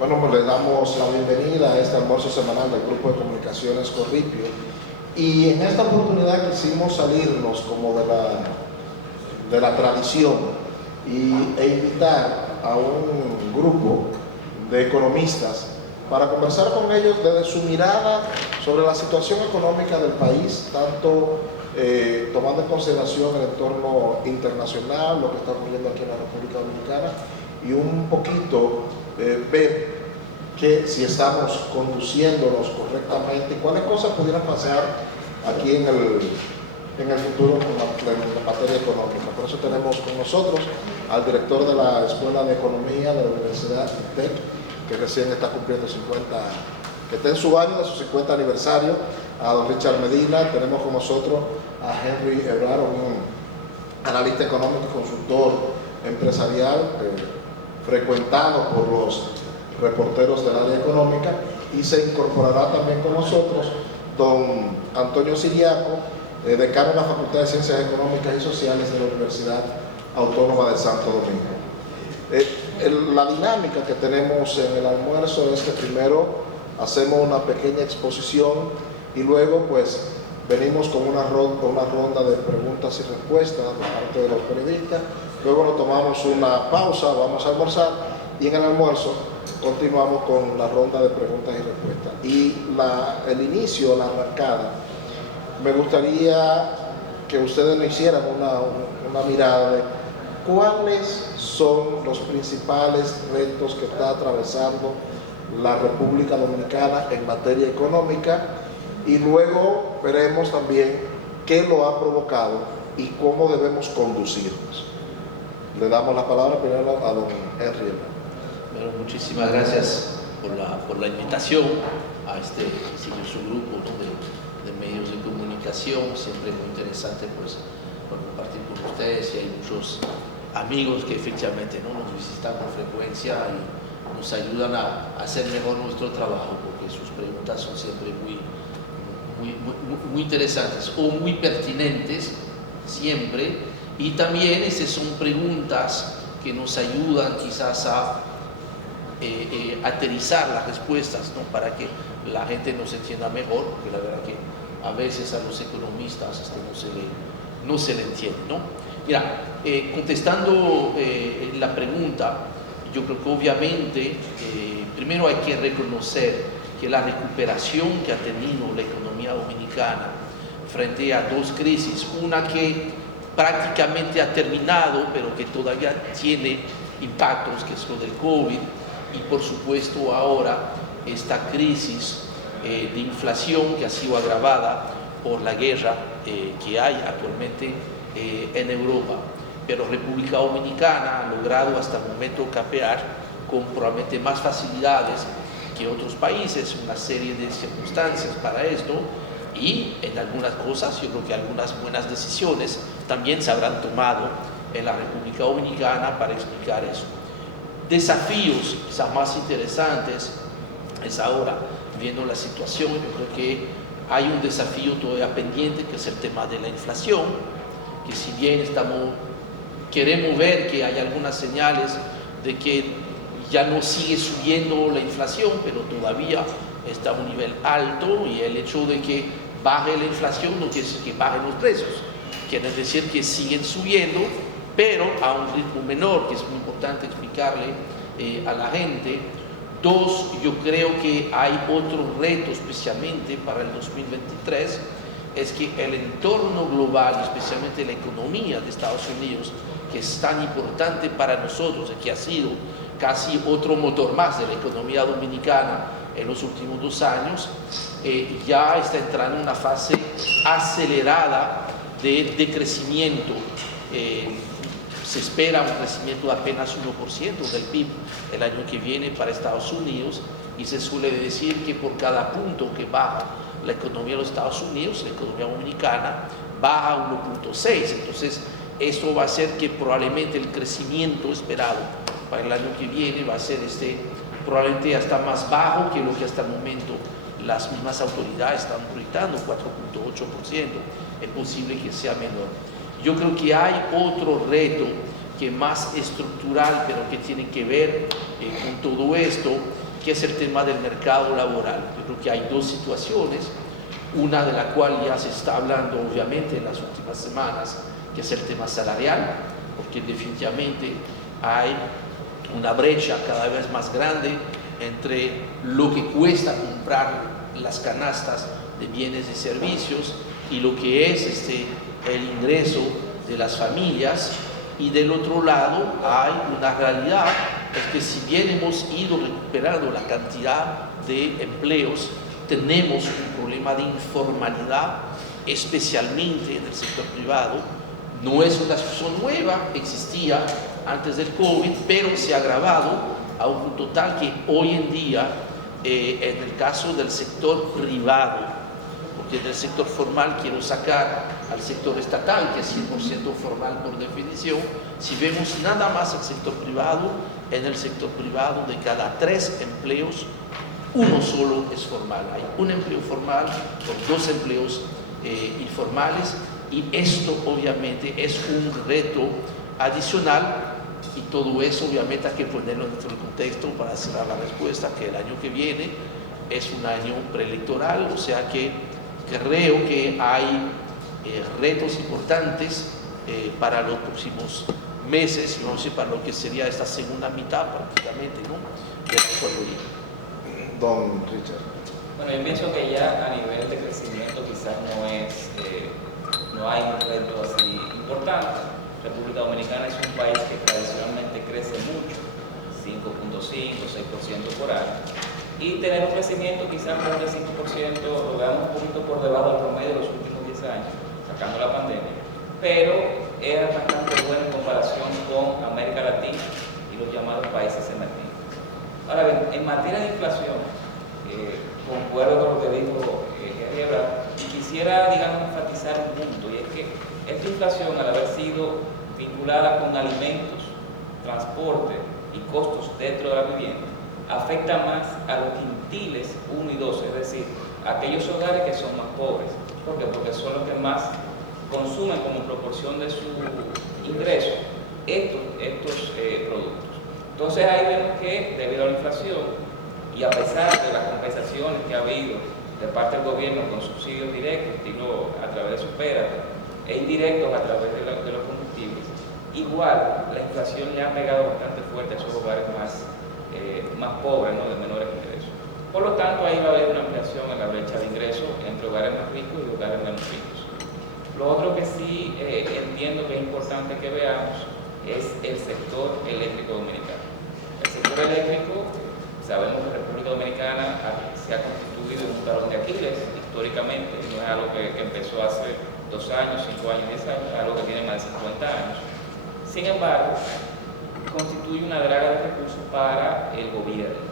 Bueno, pues le damos la bienvenida a este almuerzo semanal del Grupo de Comunicaciones Corripio. Y en esta oportunidad quisimos salirnos como de la tradición e invitar a un grupo de economistas para conversar con ellos desde su mirada sobre la situación económica del país, tanto tomando en consideración el entorno internacional, lo que está ocurriendo aquí en la República Dominicana, y un poquito ver que si estamos conduciéndonos correctamente, cuáles cosas pudieran pasar aquí en el futuro con la materia económica. Por eso tenemos con nosotros al director de la Escuela de Economía de la Universidad ITEC, que recién está cumpliendo 50, que está en su año de su 50 aniversario, a don Richard Medina. Tenemos con nosotros a Henry Ebrard, un analista económico y consultor empresarial, frecuentado por los reporteros del área económica, y se incorporará también con nosotros don Antonio Siriaco, decano de la Facultad de Ciencias Económicas y Sociales de la Universidad Autónoma de Santo Domingo. La dinámica que tenemos en el almuerzo es que primero hacemos una pequeña exposición y luego pues venimos con una ronda de preguntas y respuestas de parte de los periodistas. Luego nos tomamos una pausa, vamos a almorzar, y en el almuerzo continuamos con la ronda de preguntas y respuestas. Y el inicio, la arrancada, me gustaría que ustedes me hicieran una mirada de cuáles son los principales retos que está atravesando la República Dominicana en materia económica, y luego veremos también qué lo ha provocado y cómo debemos conducirnos. Le damos la palabra primero a don Henry. Bueno, muchísimas gracias por la invitación a este su grupo, ¿no?, de medios de comunicación. Siempre muy interesante pues compartir con ustedes, y hay muchos amigos que efectivamente no nos visitan con frecuencia y nos ayudan a hacer mejor nuestro trabajo, porque sus preguntas son siempre muy interesantes o muy pertinentes siempre. Y también son preguntas que nos ayudan quizás a aterrizar las respuestas, ¿no?, para que la gente nos entienda mejor, porque la verdad que a veces a los economistas no se le entiende, ¿no? Mira, contestando la pregunta, yo creo que obviamente primero hay que reconocer que la recuperación que ha tenido la economía dominicana frente a dos crisis, una que prácticamente ha terminado, pero que todavía tiene impactos, que es lo del COVID, y por supuesto ahora esta crisis de inflación que ha sido agravada por la guerra que hay actualmente en Europa. Pero República Dominicana ha logrado hasta el momento capear con probablemente más facilidades que otros países una serie de circunstancias para esto, y en algunas cosas yo creo que algunas buenas decisiones también se habrán tomado en la República Dominicana para explicar eso. Desafíos quizás más interesantes es ahora, viendo la situación, yo creo que hay un desafío todavía pendiente, que es el tema de la inflación, que si bien queremos ver que hay algunas señales de que ya no sigue subiendo la inflación, pero todavía está a un nivel alto, y el hecho de que baje la inflación no quiere decir que bajen los precios, quiere decir que siguen subiendo, pero a un ritmo menor, que es muy importante explicarle a la gente. Dos, yo creo que hay otro reto especialmente para el 2023, es que el entorno global, especialmente la economía de Estados Unidos, que es tan importante para nosotros y que ha sido casi otro motor más de la economía dominicana en los últimos 2 años, ya está entrando en una fase acelerada de crecimiento. Se espera un crecimiento de apenas 1% del PIB el año que viene para Estados Unidos, y se suele decir que por cada punto que baja la economía de los Estados Unidos, la economía dominicana baja 1.6. Entonces, esto va a hacer que probablemente el crecimiento esperado para el año que viene va a ser probablemente hasta más bajo que lo que hasta el momento las mismas autoridades están proyectando, 4.8%. Es posible que sea menor. Yo creo que hay otro reto que más estructural, pero que tiene que ver con todo esto, que es el tema del mercado laboral. Yo creo que hay dos situaciones, una de la cual ya se está hablando obviamente en las últimas semanas, que es el tema salarial, porque definitivamente hay una brecha cada vez más grande entre lo que cuesta comprar las canastas de bienes y servicios y lo que es el ingreso de las familias. Y del otro lado hay una realidad, es que si bien hemos ido recuperando la cantidad de empleos, tenemos un problema de informalidad, especialmente en el sector privado. No es una situación nueva, existía antes del COVID, pero se ha agravado a un punto tal que hoy en día, en el caso del sector privado, porque del sector formal quiero sacar al sector estatal, que es 100% formal por definición, si vemos nada más el sector privado, en el sector privado de cada 3 empleos, uno solo es formal. Hay un empleo formal por 2 empleos informales, y esto obviamente es un reto adicional, y todo eso obviamente hay que ponerlo en nuestro contexto para cerrar la respuesta, que el año que viene es un año preelectoral, o sea que creo que hay retos importantes para los próximos meses, no sé, para lo que sería esta segunda mitad prácticamente, ¿no?, del acuerdo libre. Don Richard. Bueno, yo pienso que ya a nivel de crecimiento quizás no hay un reto así importante. República Dominicana es un país que tradicionalmente crece mucho, 5.5, 6% por año, y tener un crecimiento quizás más del 5%, lo veamos un poquito por debajo del promedio de los últimos 10 años, sacando la pandemia, pero era bastante bueno en comparación con América Latina y los llamados países emergentes. Ahora bien, en materia de inflación, concuerdo con lo que dijo Henry Ebrard, y quisiera, enfatizar un punto, y es que esta inflación, al haber sido vinculada con alimentos, transporte y costos dentro de la vivienda, afecta más a los quintiles 1 y 2, es decir, a aquellos hogares que son más pobres. ¿Por qué? Porque son los que más consumen como proporción de su ingreso estos productos. Entonces ahí vemos que debido a la inflación y a pesar de las compensaciones que ha habido de parte del gobierno con subsidios directos, a través de Supera, e indirectos a través de los combustibles, igual la inflación le ha pegado bastante fuerte a esos hogares más pobres, ¿no?, de menores ingresos. Por lo tanto, ahí va a haber una ampliación en la brecha de ingresos entre hogares más ricos y hogares menos ricos. Lo otro que sí entiendo que es importante que veamos es el sector eléctrico dominicano. El sector eléctrico, sabemos que República Dominicana se ha constituido en un talón de Aquiles históricamente, no es algo que empezó hace 2 años, 5 años, 10 años, es algo que tiene más de 50 años. Sin embargo, constituye una draga de recursos para el gobierno.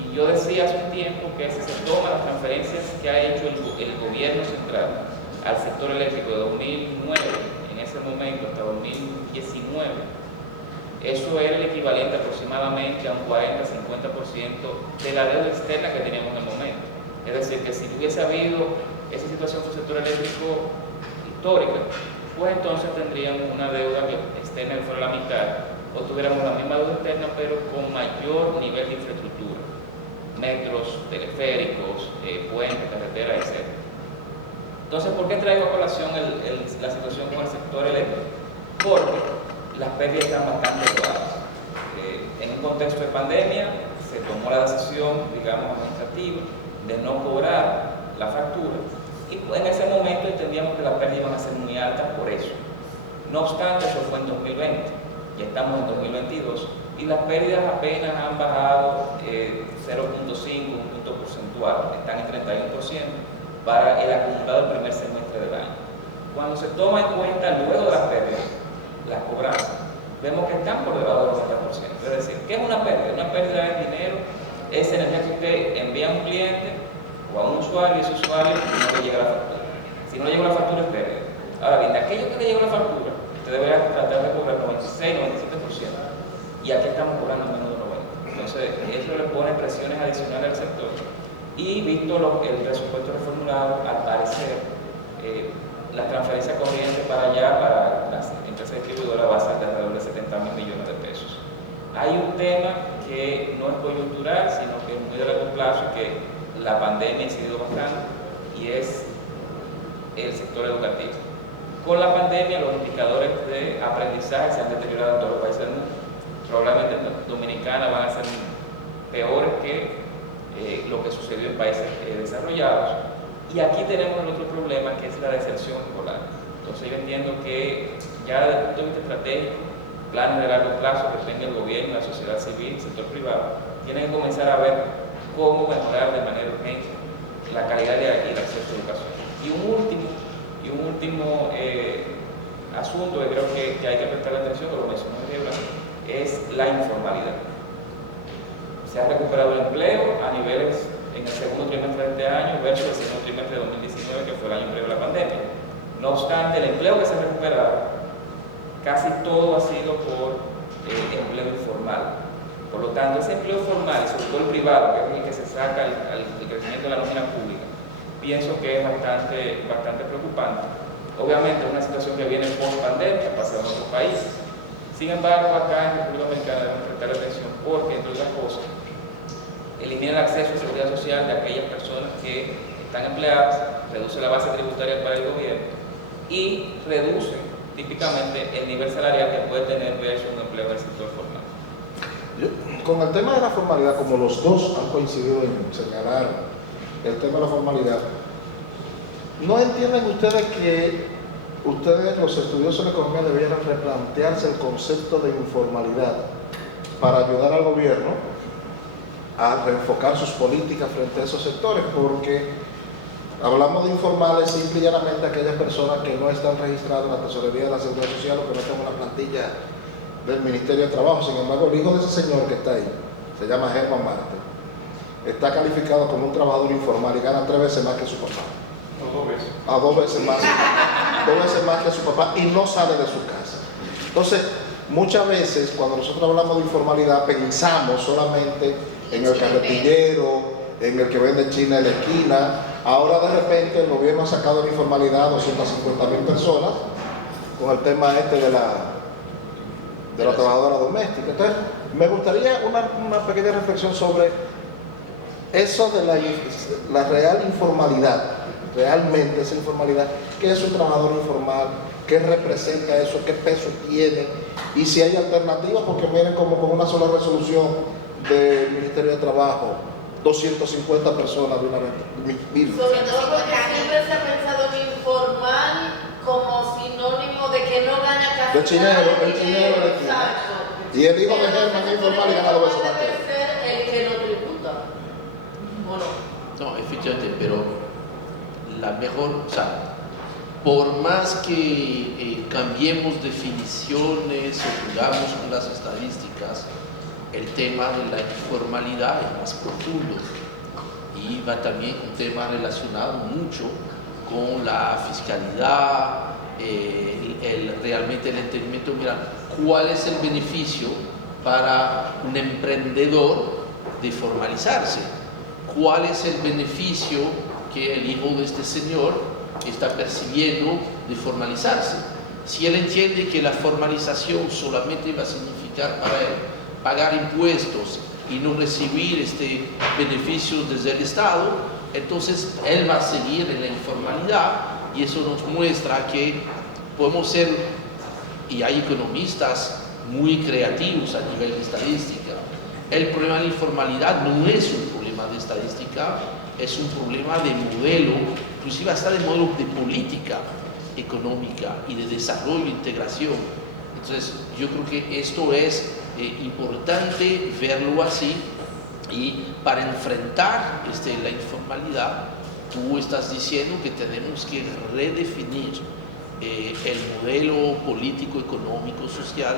Y yo decía hace un tiempo que si se toman las transferencias que ha hecho el gobierno central al sector eléctrico de 2009, en ese momento hasta 2019, eso era el equivalente aproximadamente a un 40-50% de la deuda externa que teníamos en el momento. Es decir, que si hubiese habido esa situación del sector eléctrico histórica, pues entonces tendríamos una deuda externa que fuera la mitad, o tuviéramos la misma deuda externa pero con mayor nivel de infraestructura, metros, teleféricos, puentes, carreteras, etc. Entonces, ¿por qué traigo a colación la situación con el sector eléctrico? Porque las pérdidas están bastante elevadas. En un contexto de pandemia se tomó la decisión, administrativa, de no cobrar la factura, y en ese momento entendíamos que las pérdidas iban a ser muy altas por eso. No obstante, eso fue en 2020, ya estamos en 2022, y las pérdidas apenas han bajado 0.5, un punto porcentual, están en 31% para el acumulado del primer semestre del año. Cuando se toma en cuenta luego de las pérdidas, las cobranzas, vemos que están por debajo del 90%. Es decir, ¿qué es una pérdida? Una pérdida de dinero es energía que usted envía a un cliente o a un usuario y ese usuario no le llega la factura. Si no le llega la factura, es pérdida. Ahora bien, de aquello que le llega la factura, usted debería tratar de cobrar 96-97%. Y aquí estamos cobrando menos de 90%. Entonces, eso le pone presiones adicionales al sector. Y visto el presupuesto reformulado, al parecer, la transferencia corriente para allá, para las empresas distribuidoras, va a ser de alrededor de 70.000 millones de pesos. Hay un tema que no es coyuntural, sino que es muy de largo plazo y que la pandemia ha incidido bastante, y es el sector educativo. Con la pandemia los indicadores de aprendizaje se han deteriorado en todos los países del mundo. Probablemente en Dominicana van a ser peores que lo que sucedió en países desarrollados. Y aquí tenemos el otro problema, que es la deserción escolar. Entonces yo entiendo que ya desde el punto de vista estratégico, planes de largo plazo que tenga el gobierno, la sociedad civil, el sector privado, tienen que comenzar a ver cómo mejorar de manera urgente la calidad y el acceso a la educación. Y un último asunto que creo que hay que prestar atención, que lo mencionó Gabriela, es la informalidad. Se ha recuperado el empleo a niveles en el segundo trimestre de este año versus el segundo trimestre de 2019, que fue el año previo a la pandemia. No obstante, el empleo que se ha recuperado, casi todo ha sido por empleo informal. Por lo tanto, ese empleo formal, sobre todo el privado, que es el que se saca el crecimiento de la nómina pública, pienso que es bastante preocupante. Obviamente es una situación que viene post-pandemia, pasada en otros países. Sin embargo, acá en República Dominicana debemos prestar atención porque, entre otras cosas, elimina el acceso a seguridad social de aquellas personas que están empleadas, reduce la base tributaria para el gobierno y reduce típicamente el nivel salarial que puede tener versus un empleo del sector formal. Con el tema de la formalidad, como los dos han coincidido en señalar el tema de la formalidad, ¿no entienden ustedes que los estudiosos de economía, debieran replantearse el concepto de informalidad para ayudar al gobierno a reenfocar sus políticas frente a esos sectores? Porque hablamos de informales simple y llanamente aquellas personas que no están registradas en la tesorería de la Seguridad Social o que no están en la plantilla del Ministerio de Trabajo. Sin embargo, el hijo de ese señor que está ahí, se llama Germán Marte, está calificado como un trabajador informal y gana 3 veces más que su papá. No, 2 veces. A 2 veces más, 2 veces más que su papá, y no sale de su casa. Entonces, muchas veces cuando nosotros hablamos de informalidad, pensamos solamente en el carretillero, en el que vende china en la esquina. Ahora de repente el gobierno ha sacado de informalidad a 250,000 personas con el tema de la trabajadora doméstica. Entonces, me gustaría una pequeña reflexión sobre eso de la real informalidad, realmente esa informalidad, qué es un trabajador informal, qué representa eso, qué peso tiene, y si hay alternativas, porque miren como con una sola resolución del Ministerio de Trabajo, 250 personas de una vez. Sobre todo porque siempre se ha pensado en informal como sinónimo de que no gana casi De chinero, el chinero de aquí. Exacto. Y el hijo de Germán es informal y gana 2 veces más que él. Debe ser el que no tributa. ¿O no? No, efectivamente, pero la mejor, o sea, por más que cambiemos definiciones o jugamos con las estadísticas, el tema de la informalidad es más profundo y va también un tema relacionado mucho con la fiscalidad, realmente el entendimiento, mira, cuál es el beneficio para un emprendedor de formalizarse, cuál es el beneficio que el hijo de este señor está percibiendo de formalizarse. Si él entiende que la formalización solamente va a significar para él pagar impuestos y no recibir beneficios desde el Estado, entonces él va a seguir en la informalidad, y eso nos muestra que podemos ser, y hay economistas muy creativos a nivel de estadística. El problema de la informalidad no es un problema de estadística, es un problema de modelo, inclusive hasta de modelo de política económica y de desarrollo e integración. Entonces yo creo que esto es importante verlo así, y para enfrentar la informalidad, tú estás diciendo que tenemos que redefinir el modelo político, económico, social,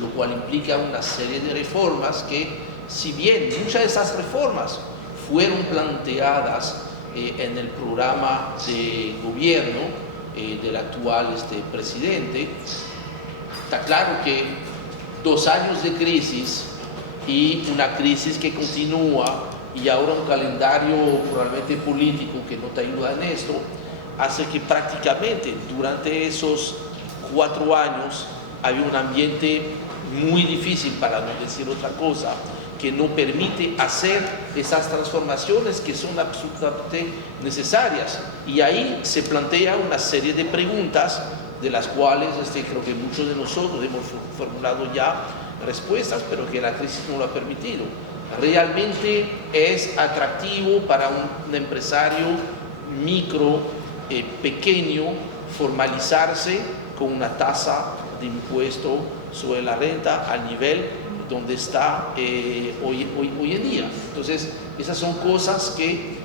lo cual implica una serie de reformas que, si bien muchas de esas reformas fueron planteadas en el programa de gobierno del actual presidente, está claro que 2 años de crisis y una crisis que continúa, y ahora un calendario probablemente político que no te ayuda en esto, hace que prácticamente durante esos 4 años había un ambiente muy difícil, para no decir otra cosa, que no permite hacer esas transformaciones que son absolutamente necesarias. Y ahí se plantea una serie de preguntas de las cuales creo que muchos de nosotros hemos formulado ya respuestas, pero que la crisis no lo ha permitido. ¿Realmente es atractivo para un empresario micro, pequeño, formalizarse con una tasa de impuesto sobre la renta al nivel donde está hoy en día? Entonces, esas son cosas que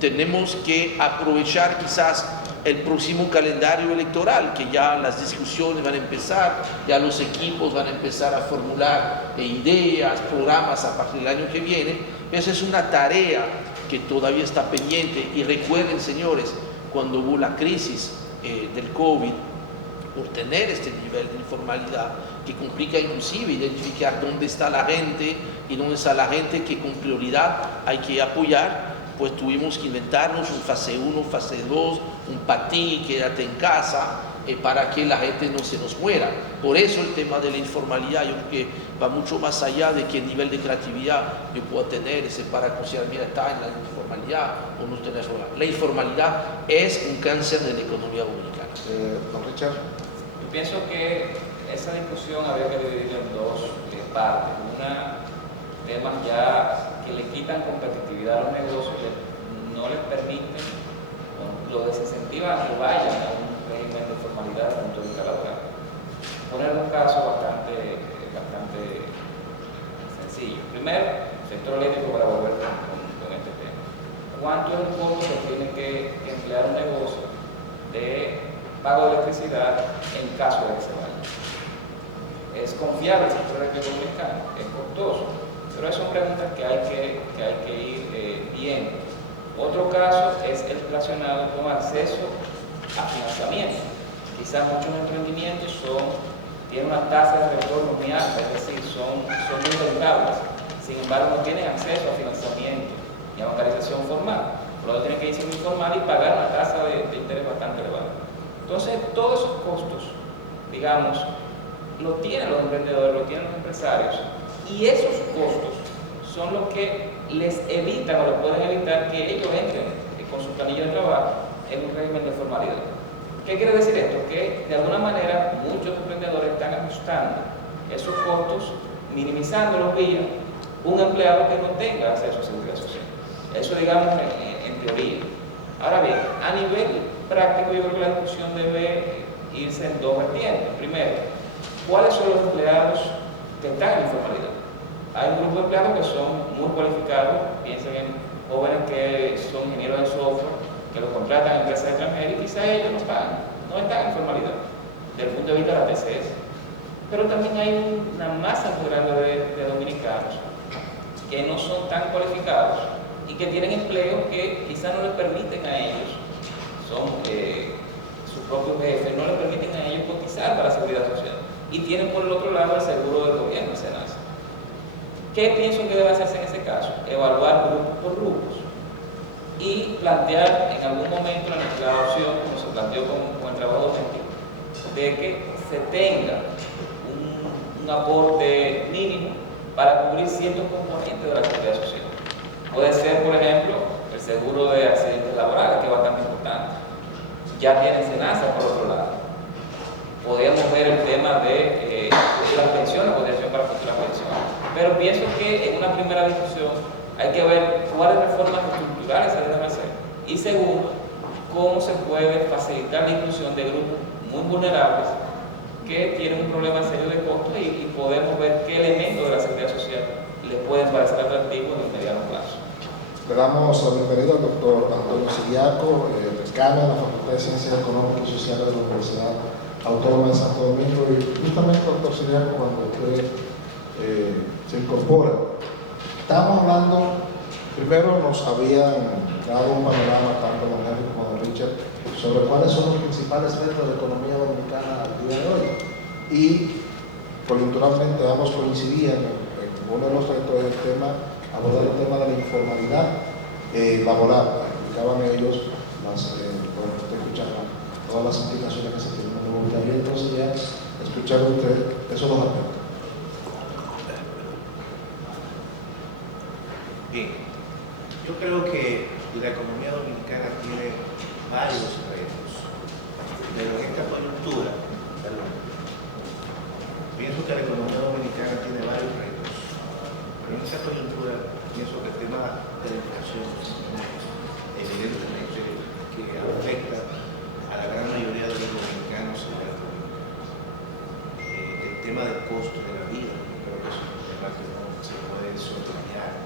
tenemos que aprovechar quizás el próximo calendario electoral, que ya las discusiones van a empezar, ya los equipos van a empezar a formular ideas, programas a partir del año que viene. Esa es una tarea que todavía está pendiente. Y recuerden, señores, cuando hubo la crisis del COVID, por tener este nivel de informalidad que complica inclusive identificar dónde está la gente y dónde está la gente que con prioridad hay que apoyar, pues tuvimos que inventarnos un fase 1, fase 2, un patín, quédate en casa, para que la gente no se nos muera. Por eso el tema de la informalidad, yo creo que va mucho más allá de qué nivel de creatividad yo pueda tener para considerar, mira, está en la informalidad o no tener informalidad. La informalidad es un cáncer de la economía dominicana. Don Richard. Yo pienso que esa discusión había que dividirla en dos partes. Una, temas ya que le quitan competitividad a los negocios, que no les permiten, lo desincentivan a que vayan a un régimen de formalidad desde el punto de vista laboral. Poner un caso bastante sencillo. Primero, sector eléctrico, para volver con este tema. ¿Cuánto es el costo que tiene que emplear un negocio de pago de electricidad en caso de que se vaya? ¿Es confiable el sector eléctrico dominicano? ¿Es costoso? Pero esas son preguntas que hay que ir viendo. Otro caso es el relacionado con acceso a financiamiento. Quizás muchos emprendimientos tienen una tasa de retorno muy alta, es decir, son muy rentables. Sin embargo, no tienen acceso a financiamiento ni a bancarización formal. Por lo tanto, tienen que irse muy informal y pagar una tasa de interés bastante elevada. Entonces, todos esos costos, digamos, lo tienen los emprendedores, lo tienen los empresarios. Y esos costos son los que les evitan o les pueden evitar que ellos entren con su planilla de trabajo en un régimen de formalidad. ¿Qué quiere decir esto? Que de alguna manera muchos emprendedores están ajustando esos costos, minimizándolos vía un empleado que no tenga acceso a seguridad social. Eso, digamos, en teoría. Ahora bien, a nivel práctico, yo creo que la discusión debe irse en dos vertientes. Primero, ¿cuáles son los empleados que están en informalidad? Hay un grupo de empleados que son muy cualificados, piensen en jóvenes que son ingenieros de software, que los contratan en empresas extranjeras y quizá ellos no pagan, no están en formalidad, desde el punto de vista de la TCS. Pero también hay una masa muy grande de dominicanos que no son tan cualificados y que tienen empleos que quizá no les permiten a ellos, son sus propios jefes, no les permiten a ellos cotizar para la seguridad social. Y tienen por el otro lado el seguro del gobierno, el SENASA. ¿Qué pienso que debe hacerse en ese caso? Evaluar grupos por grupos y plantear en algún momento la opción, como se planteó con el trabajo doméstico, de que se tenga un aporte mínimo para cubrir ciertos componentes de la seguridad social. Puede ser, por ejemplo, el seguro de accidentes laborales, que es bastante importante. Ya tiene SENASA por otro lado. Podríamos ver el tema de las pensiones, la cotización para futuras pensiones. Pero pienso que en una primera discusión hay que ver cuáles reformas estructurales se deben hacer. Y segundo, cómo se puede facilitar la inclusión de grupos muy vulnerables que tienen un problema serio de costo y podemos ver qué elementos de la seguridad social les pueden parecer atractivos en el mediano plazo. Le damos la bienvenida al doctor Antonio Siriaco, decano de la Facultad de Ciencias Económicas y Sociales de la Universidad Autónoma de Santo Domingo. Y justamente, doctor Siriaco, cuando usted se incorpora, estamos hablando, primero nos habían dado un panorama, tanto don Henry como don Richard, sobre cuáles son los principales retos de la economía dominicana al día de hoy. Y coyunturalmente ambos coincidían en uno de los retos del tema, abordar el tema de la informalidad laboral. Explicaban ellos, usted escuchaba todas las implicaciones que se tienen. Me gustaría entonces ya escuchar usted esos dos aspectos. Bien, yo creo que la economía dominicana tiene varios retos, pero en esta coyuntura, pienso que la economía dominicana tiene varios retos, pero en esta coyuntura pienso que el tema de la inflación evidentemente que afecta a la gran mayoría de los dominicanos el tema del costo de la vida, creo que es un tema que no se puede soslayar,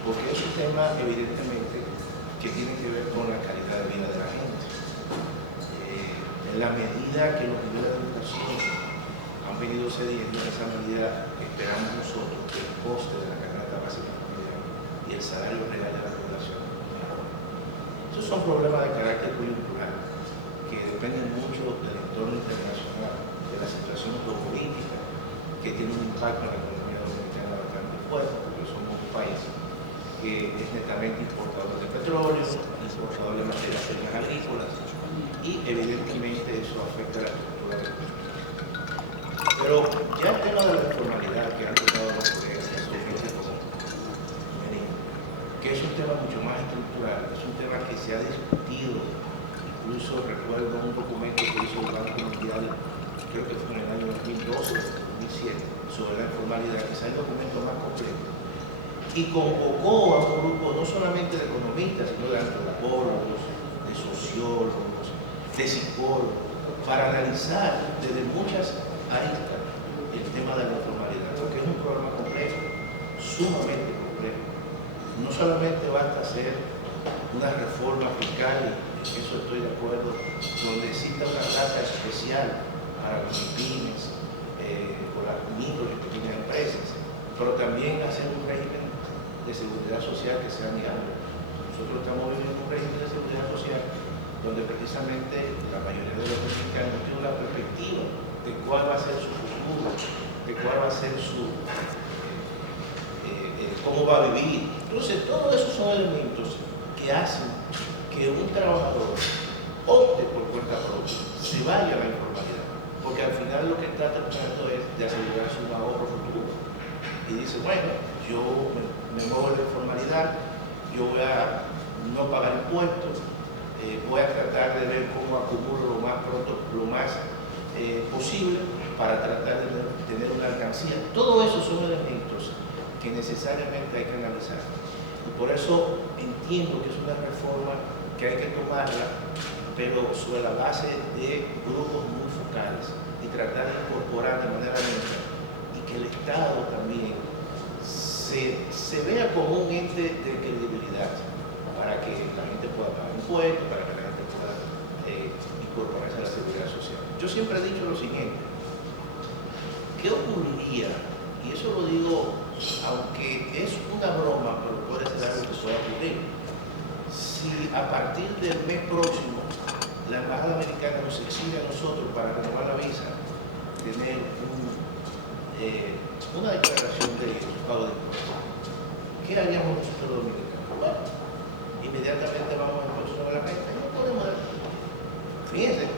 porque es un tema evidentemente que tiene que ver con la calidad de vida de la gente. En la medida que los niveles de inflación han venido cediendo, en esa medida esperamos nosotros que el coste de la canasta básica familiar y el salario real de la población. Esos son problemas de carácter coyuntural que dependen mucho del entorno internacional, de la situación geopolítica, que tiene un impacto en la economía dominicana bastante fuerte, porque somos un país que es netamente importador de petróleo, importador de materias primas agrícolas, y evidentemente eso afecta a la estructura del costo. Pero ya el tema de la informalidad que han tocado los colegas, que es un tema mucho más estructural, es un tema que se ha discutido, incluso recuerdo un documento que hizo el Banco Mundial, creo que fue en el año 2012 o 2007, sobre la informalidad, que es el documento más completo, y convocó a un grupo no solamente de economistas, sino de antropólogos, de sociólogos, de psicólogos, para analizar desde muchas aristas el tema de la informalidad, porque es un problema complejo, sumamente complejo. No solamente basta hacer una reforma fiscal, en eso estoy de acuerdo, donde exista una tasa especial para las pymes, o las micro y pequeñas empresas, pero también hacer un régimen de seguridad social que sea amigable. Nosotros estamos viviendo un régimen de seguridad social donde precisamente la mayoría de los mexicanos no tienen una perspectiva de cuál va a ser su futuro, de cuál va a ser su cómo va a vivir. Entonces, todos esos son elementos que hacen que un trabajador opte por cuenta propia, se vaya a la informalidad, porque al final lo que está tratando es de asegurar su ahorro futuro. Y dice, bueno, yo me muevo en la informalidad, yo voy a no pagar impuestos, voy a tratar de ver cómo acumulo lo más pronto, lo más posible, para tratar de tener una alcancía. Todo eso son elementos que necesariamente hay que analizar. Y por eso entiendo que es una reforma que hay que tomarla, pero sobre la base de grupos muy focales y tratar de incorporar de manera lenta y que el Estado también se vea como un ente de credibilidad para que la gente pueda pagar impuestos, para que la gente pueda incorporarse a la seguridad social. Yo siempre he dicho lo siguiente: ¿qué ocurriría? Y eso lo digo, aunque es una broma, pero puede ser algo que pueda ocurrir. Si a partir del mes próximo la Embajada Americana nos exige a nosotros para renovar la visa, tener una declaración de pago de impuestos, ¿qué haríamos nosotros los dominicanos? Bueno, inmediatamente vamos a impuestos sobre la renta. No podemos dar. Fíjense,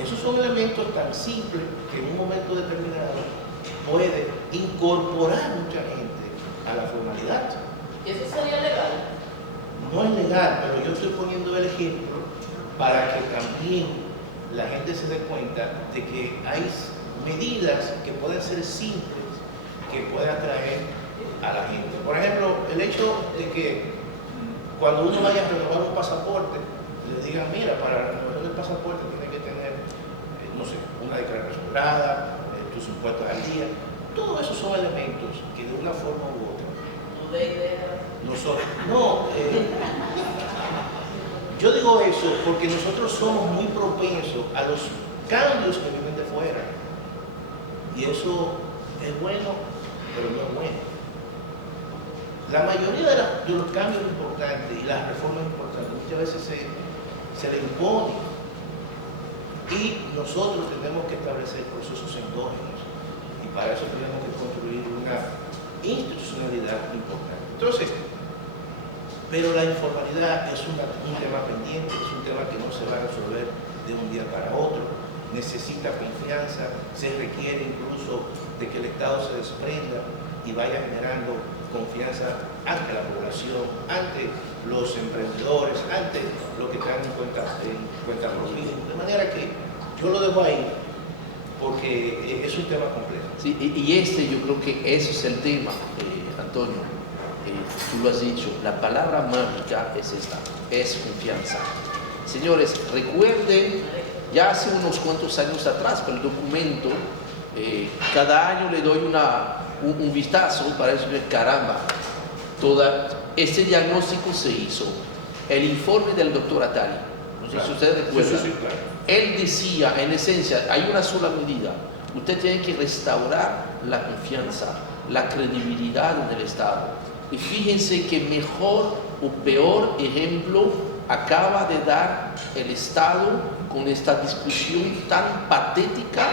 esos son elementos tan simples que en un momento determinado puede incorporar mucha gente a la formalidad. ¿Y eso sería legal? No es legal, pero yo estoy poniendo el ejemplo para que también la gente se dé cuenta de que hay medidas que pueden ser simples, que pueden atraer a la gente. Por ejemplo, el hecho de que cuando uno vaya a renovar un pasaporte, le digan, mira, para renovar el pasaporte tiene que tener, no sé, una declaración jurada, tus impuestos al día. Todos esos son elementos que de una forma u otra nosotros, yo digo eso porque nosotros somos muy propensos a los cambios que vienen de fuera, y eso es bueno, pero no es bueno. La mayoría de los cambios importantes y las reformas importantes muchas veces se le imponen, y nosotros tenemos que establecer procesos endógenos, y para eso tenemos que construir una institucionalidad importante. Entonces, pero la informalidad es un tema pendiente, es un tema que no se va a resolver de un día para otro, necesita confianza, se requiere incluso de que el Estado se desprenda y vaya generando confianza ante la población, ante los emprendedores, ante los que traen cuenta propia. De manera que yo lo dejo ahí porque es un tema complejo. Sí, y yo creo que ese es el tema, Antonio. Tú lo has dicho, la palabra mágica es esta, es confianza. Señores, recuerden, ya hace unos cuantos años atrás, con el documento, cada año le doy un vistazo para decir, caramba, este diagnóstico se hizo. El informe del doctor Attali, no sé si ustedes recuerdan, Sí, claro. Él decía, en esencia, hay una sola medida, usted tiene que restaurar la confianza, la credibilidad en el Estado. Y fíjense que mejor o peor ejemplo acaba de dar el Estado con esta discusión tan patética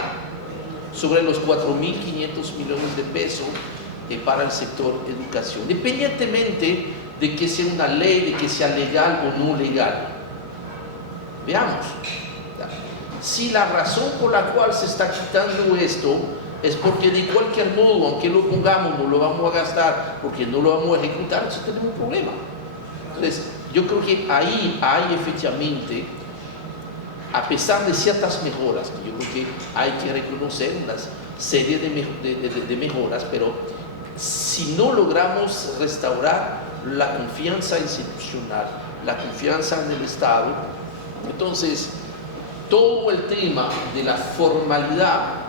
sobre los 4.500 millones de pesos para el sector educación, independientemente de que sea una ley, de que sea legal o no legal. Veamos, si la razón por la cual se está quitando esto es porque de cualquier modo, aunque lo pongamos, no lo vamos a gastar, porque no lo vamos a ejecutar, entonces tenemos un problema. Entonces, yo creo que ahí hay efectivamente, a pesar de ciertas mejoras, que yo creo que hay que reconocer una serie de mejoras, pero si no logramos restaurar la confianza institucional, la confianza en el Estado, entonces todo el tema de la formalidad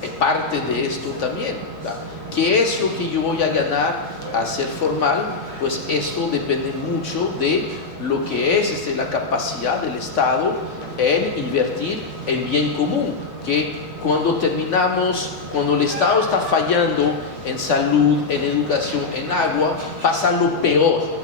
es parte de esto también, ¿verdad? ¿Qué es lo que yo voy a ganar a ser formal? Pues esto depende mucho de lo que es la capacidad del Estado en invertir en bien común, que cuando el Estado está fallando en salud, en educación, en agua, pasa lo peor,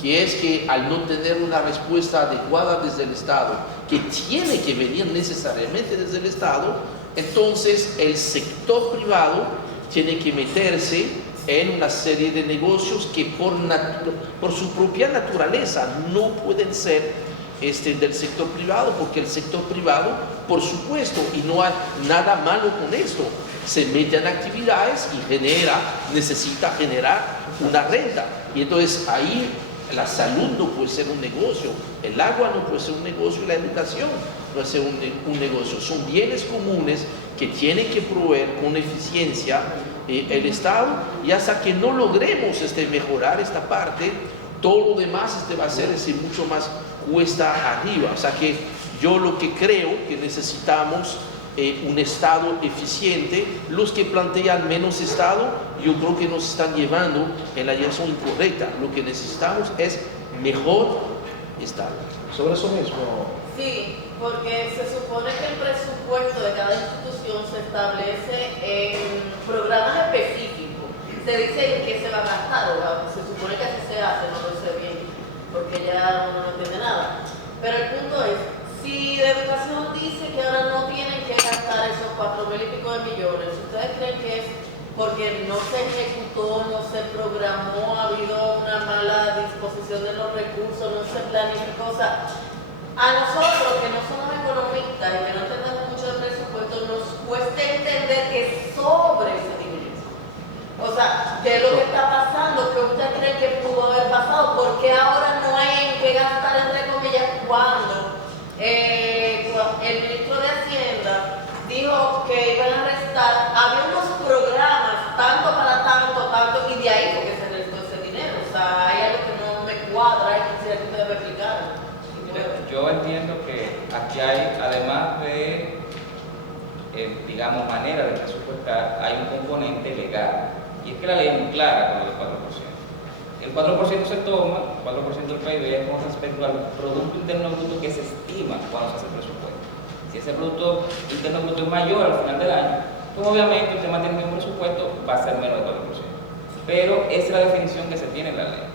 que es que al no tener una respuesta adecuada desde el Estado, que tiene que venir necesariamente desde el Estado, entonces el sector privado tiene que meterse en una serie de negocios que por su propia naturaleza no pueden ser del sector privado, porque el sector privado, por supuesto, y no hay nada malo con esto, se mete en actividades y necesita generar una renta. Y entonces ahí la salud no puede ser un negocio, el agua no puede ser un negocio y la educación no puede ser un negocio. Son bienes comunes que tiene que proveer con eficiencia el Estado, y hasta que no logremos mejorar esta parte, todo lo demás va a ser mucho más cuesta arriba. O sea que yo lo que creo que necesitamos un Estado eficiente. Los que plantean menos Estado, yo creo que nos están llevando en la dirección incorrecta. Lo que necesitamos es mejor Estado. Sobre eso mismo, Sí, porque se supone que el presupuesto de cada institución se establece en programas específicos. Se dice en qué se va a gastar, o se supone que así se hace, no lo sé bien, porque ya uno no entiende nada. Pero el punto es, si de educación dice que ahora no tienen que gastar esos 4.000 y pico de millones, ¿ustedes creen que es porque no se ejecutó, no se programó, ha habido una mala disposición de los recursos, no se planificó? O sea, a nosotros que no somos economistas y que no tenemos mucho de presupuesto, nos cuesta entender que sobre ese dinero. O sea, ¿qué es lo que está pasando? ¿Qué usted cree que pudo haber pasado? ¿Por qué ahora no hay en qué gastar, entre comillas, cuando el ministro de Hacienda dijo que iban a restar? Había unos programas, tanto para tanto, y de ahí porque se restó ese dinero. O sea, hay algo que no me cuadra y quisiera que usted me explicara. Yo entiendo que aquí hay, además de, digamos, manera de presupuestar, hay un componente legal. Y es que la ley es muy clara con lo del 4%. El 4% se toma, el 4% del PIB es con respecto al Producto Interno Bruto que se estima cuando se hace el presupuesto. Si ese Producto Interno Bruto es mayor al final del año, pues obviamente usted mantiene un presupuesto, va a ser menos del 4%. Pero esa es la definición que se tiene en la ley.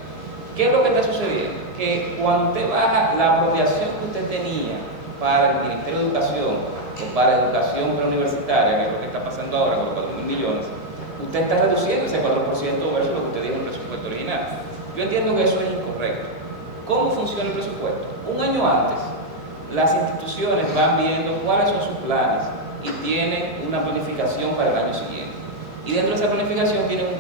¿Qué es lo que está sucediendo? Que cuando usted baja la apropiación que usted tenía para el Ministerio de Educación o para educación preuniversitaria, que es lo que está pasando ahora con los 4.000 millones, usted está reduciendo ese 4% versus lo que usted dijo en el presupuesto original. Yo entiendo que eso es incorrecto. ¿Cómo funciona el presupuesto? Un año antes, las instituciones van viendo cuáles son sus planes y tienen una planificación para el año siguiente. Y dentro de esa planificación tienen un